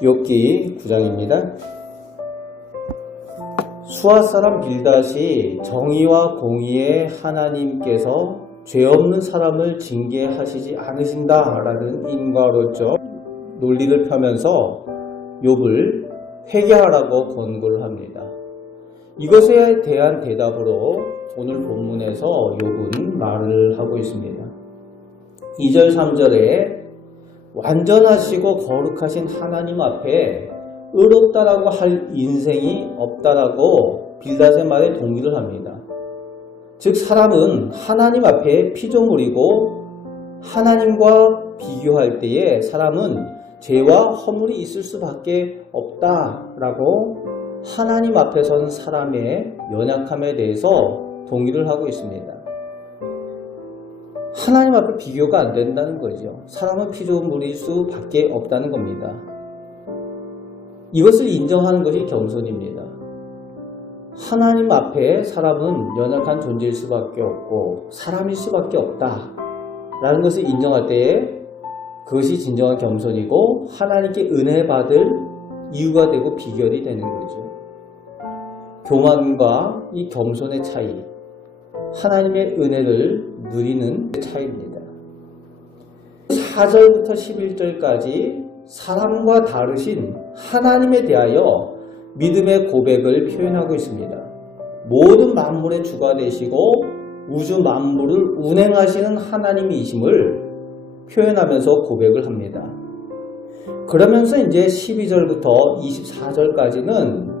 욥기 9장입니다. 수아 사람 빌닷이 정의와 공의의 하나님께서 죄 없는 사람을 징계하시지 않으신다라는 인과론적 논리를 펴면서 욥을 회개하라고 권고를 합니다. 이것에 대한 대답으로 오늘 본문에서 욥은 말을 하고 있습니다. 2절 3절에 완전하시고 거룩하신 하나님 앞에 의롭다라고 할 인생이 없다라고 빌닷의 말에 동의를 합니다. 즉 사람은 하나님 앞에 피조물이고 하나님과 비교할 때에 사람은 죄와 허물이 있을 수밖에 없다라고 하나님 앞에 선 사람의 연약함에 대해서 동의를 하고 있습니다. 하나님 앞에 비교가 안 된다는 거죠. 사람은 피조물일 수밖에 없다는 겁니다. 이것을 인정하는 것이 겸손입니다. 하나님 앞에 사람은 연약한 존재일 수밖에 없고 사람일 수밖에 없다라는 것을 인정할 때에 그것이 진정한 겸손이고 하나님께 은혜 받을 이유가 되고 비결이 되는 거죠. 교만과 이 겸손의 차이, 하나님의 은혜를 누리는 차이입니다. 4절부터 11절까지 사람과 다르신 하나님에 대하여 믿음의 고백을 표현하고 있습니다. 모든 만물의 주가 되시고 우주 만물을 운행하시는 하나님이심을 표현하면서 고백을 합니다. 그러면서 이제 12절부터 24절까지는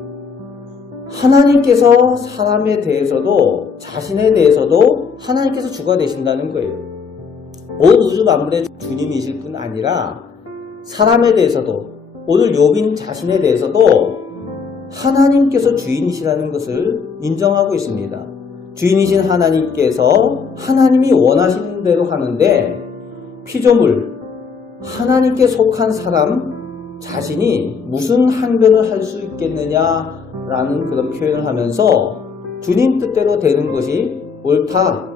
하나님께서 사람에 대해서도 자신에 대해서도 하나님께서 주가 되신다는 거예요. 온 우주 만물의 주님이실 뿐 아니라 사람에 대해서도 오늘 욥인 자신에 대해서도 하나님께서 주인이시라는 것을 인정하고 있습니다. 주인이신 하나님께서 하나님이 원하시는 대로 하는데 피조물, 하나님께 속한 사람 자신이 무슨 항변을 할 수 있겠느냐라는 그런 표현을 하면서 주님 뜻대로 되는 것이 옳다,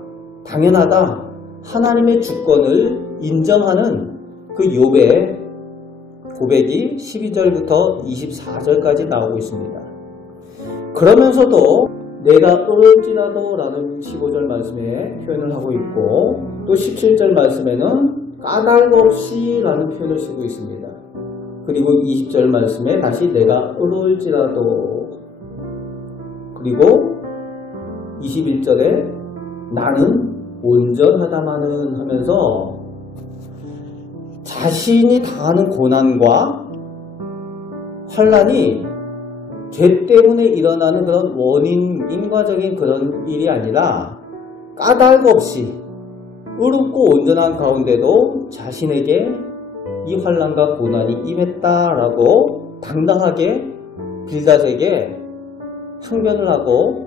당연하다, 하나님의 주권을 인정하는 그 욥의 고백이 12절부터 24절까지 나오고 있습니다. 그러면서도 내가 의롭지라도 라는 15절 말씀에 표현을 하고 있고 또 17절 말씀에는 까닭 없이 라는 표현을 쓰고 있습니다. 그리고 20절 말씀에 다시 내가 의로울지라도, 그리고 21절에 나는 온전하다마는 하면서 자신이 당하는 고난과 환난이 죄 때문에 일어나는 그런 원인, 인과적인 그런 일이 아니라 까닭 없이 의롭고 온전한 가운데도 자신에게 이 환난과 고난이 임했다라고 당당하게 빌닷에게 항변을 하고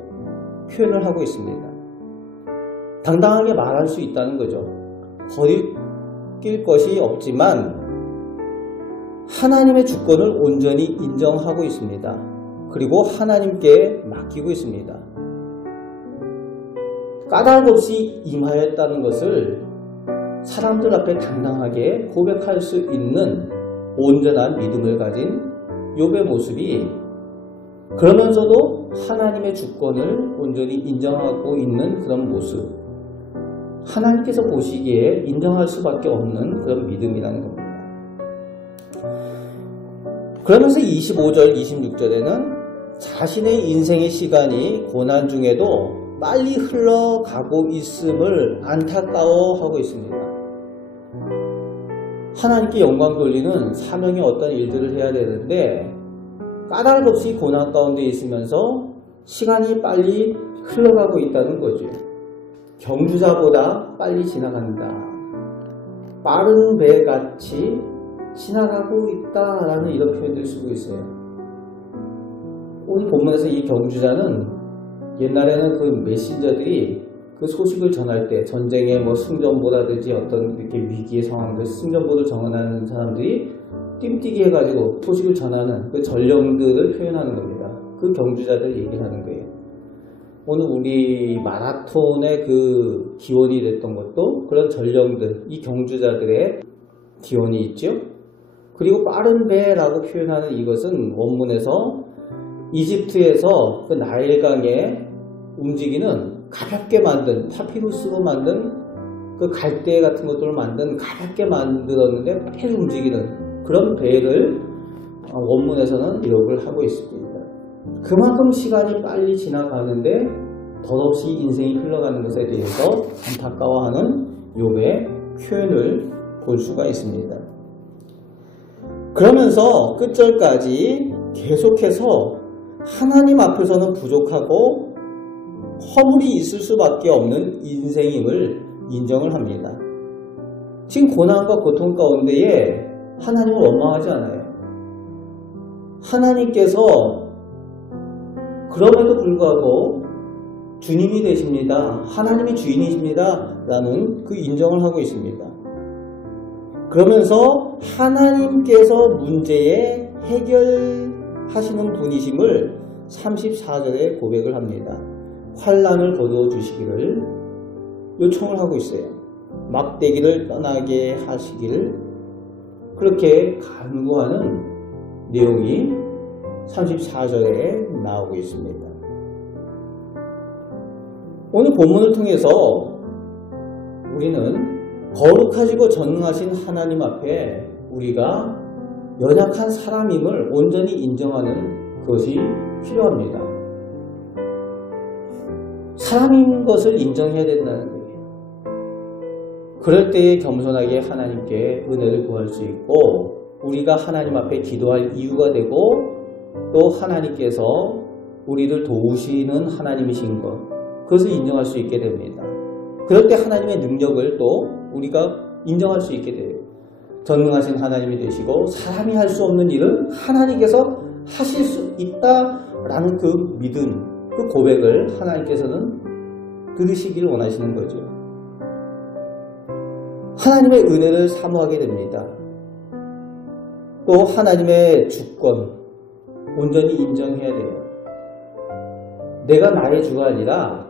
표현을 하고 있습니다. 당당하게 말할 수 있다는 거죠. 거리낄 것이 없지만 하나님의 주권을 온전히 인정하고 있습니다. 그리고 하나님께 맡기고 있습니다. 까닭 없이 임하였다는 것을 사람들 앞에 당당하게 고백할 수 있는 온전한 믿음을 가진 욥의 모습이, 그러면서도 하나님의 주권을 온전히 인정하고 있는 그런 모습, 하나님께서 보시기에 인정할 수밖에 없는 그런 믿음이라는 겁니다. 그러면서 25절, 26절에는 자신의 인생의 시간이 고난 중에도 빨리 흘러가고 있음을 안타까워하고 있습니다. 하나님께 영광 돌리는 사명의 어떤 일들을 해야 되는데 까닭 없이 고난 가운데 있으면서 시간이 빨리 흘러가고 있다는 거죠. 경주자보다 빨리 지나간다, 빠른 배같이 지나가고 있다라는 이런 표현을 쓰고 있어요. 오늘 본문에서 이 경주자는 옛날에는 그 메신저들이 그 소식을 전할 때 전쟁의 승전보라든지 어떤 이렇게 위기의 상황들 승전보를 전하는 사람들이 뜀뛰기 해가지고 소식을 전하는 그 전령들을 표현하는 겁니다. 그 경주자들 얘기를 하는 거예요. 오늘 우리 마라톤의 그 기원이 됐던 것도 그런 전령들, 이 경주자들의 기원이 있죠. 그리고 빠른 배라고 표현하는 이것은 원문에서 이집트에서 그 나일강에 움직이는 가볍게 만든 파피루스로 만든 그 갈대 같은 것들을 만든 가볍게 만들었는데 빨리 움직이는 그런 배를 원문에서는 기록을 하고 있습니다. 그만큼 시간이 빨리 지나가는데 덧없이 인생이 흘러가는 것에 대해서 안타까워하는 욥의 표현을 볼 수가 있습니다. 그러면서 끝절까지 계속해서 하나님 앞에서는 부족하고 허물이 있을 수밖에 없는 인생임을 인정을 합니다. 지금 고난과 고통 가운데에 하나님을 원망하지 않아요. 하나님께서 그럼에도 불구하고 주님이 되십니다. 하나님이 주인이십니다. 라는 그 인정을 하고 있습니다. 그러면서 하나님께서 문제에 해결하시는 분이심을 34절에 고백을 합니다. 환난을 거두어 주시기를 요청을 하고 있어요. 막대기를 떠나게 하시기를 그렇게 간구하는 내용이 34절에 나오고 있습니다. 오늘 본문을 통해서 우리는 거룩하시고 전능하신 하나님 앞에 우리가 연약한 사람임을 온전히 인정하는 것이 필요합니다. 사람인 것을 인정해야 된다는 거예요. 그럴 때에 겸손하게 하나님께 은혜를 구할 수 있고 우리가 하나님 앞에 기도할 이유가 되고 또 하나님께서 우리를 도우시는 하나님이신 것 그것을 인정할 수 있게 됩니다. 그럴 때 하나님의 능력을 또 우리가 인정할 수 있게 돼요. 전능하신 하나님이 되시고 사람이 할 수 없는 일을 하나님께서 하실 수 있다라는 그 믿음, 그 고백을 하나님께서는 들으시기를 원하시는 거죠. 하나님의 은혜를 사모하게 됩니다. 또 하나님의 주권 온전히 인정해야 돼요. 내가 나의 주가 아니라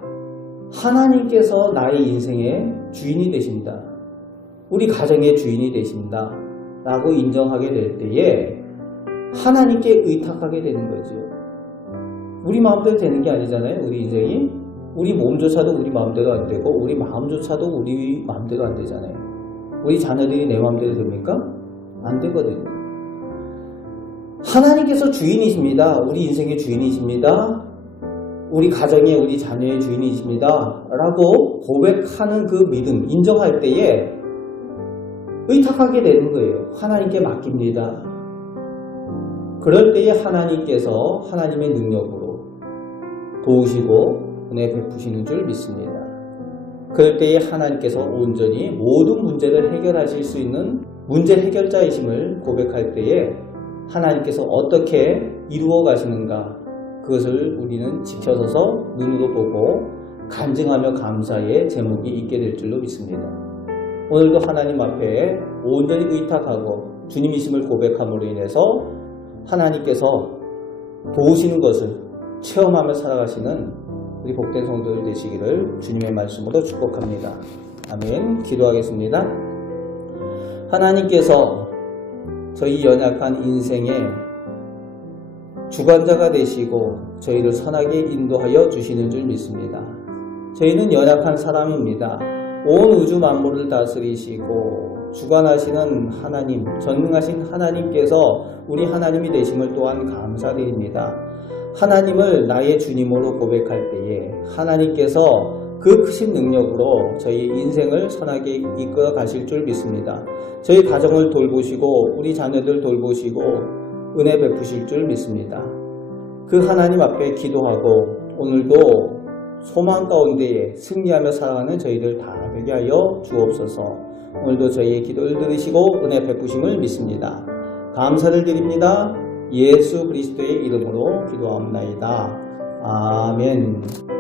하나님께서 나의 인생의 주인이 되신다. 우리 가정의 주인이 되신다. 라고 인정하게 될 때에 하나님께 의탁하게 되는 거죠. 우리 마음대로 되는 게 아니잖아요. 우리 인생이. 우리 몸조차도 우리 마음대로 안 되고 우리 마음조차도 우리 마음대로 안 되잖아요. 우리 자녀들이 내 마음대로 됩니까? 안 되거든요. 하나님께서 주인이십니다. 우리 인생의 주인이십니다. 우리 가정의 우리 자녀의 주인이십니다. 라고 고백하는 그 믿음, 인정할 때에 의탁하게 되는 거예요. 하나님께 맡깁니다. 그럴 때에 하나님께서 하나님의 능력으로 도우시고 은혜 베푸시는 줄 믿습니다. 그럴 때에 하나님께서 온전히 모든 문제를 해결하실 수 있는 문제 해결자이심을 고백할 때에 하나님께서 어떻게 이루어 가시는가 그것을 우리는 지켜서서 눈으로 보고 간증하며 감사의 제목이 있게 될 줄로 믿습니다. 오늘도 하나님 앞에 온전히 의탁하고 주님이심을 고백함으로 인해서 하나님께서 도우시는 것을 체험하며 살아가시는 우리 복된 성도들 되시기를 주님의 말씀으로 축복합니다. 아멘. 기도하겠습니다. 하나님께서 저희 연약한 인생의 주관자가 되시고 저희를 선하게 인도하여 주시는 줄 믿습니다. 저희는 연약한 사람입니다. 온 우주 만물을 다스리시고 주관하시는 하나님, 전능하신 하나님께서 우리 하나님이 되심을 또한 감사드립니다. 하나님을 나의 주님으로 고백할 때에 하나님께서 그 크신 능력으로 저희 인생을 선하게 이끌어 가실 줄 믿습니다. 저희 가정을 돌보시고 우리 자녀들 돌보시고 은혜 베푸실 줄 믿습니다. 그 하나님 앞에 기도하고 오늘도 소망 가운데에 승리하며 살아가는 저희들 다 되게 하여 주옵소서. 오늘도 저희의 기도를 들으시고 은혜 베푸심을 믿습니다. 감사를 드립니다. 예수 그리스도의 이름으로 기도합니다. 아멘.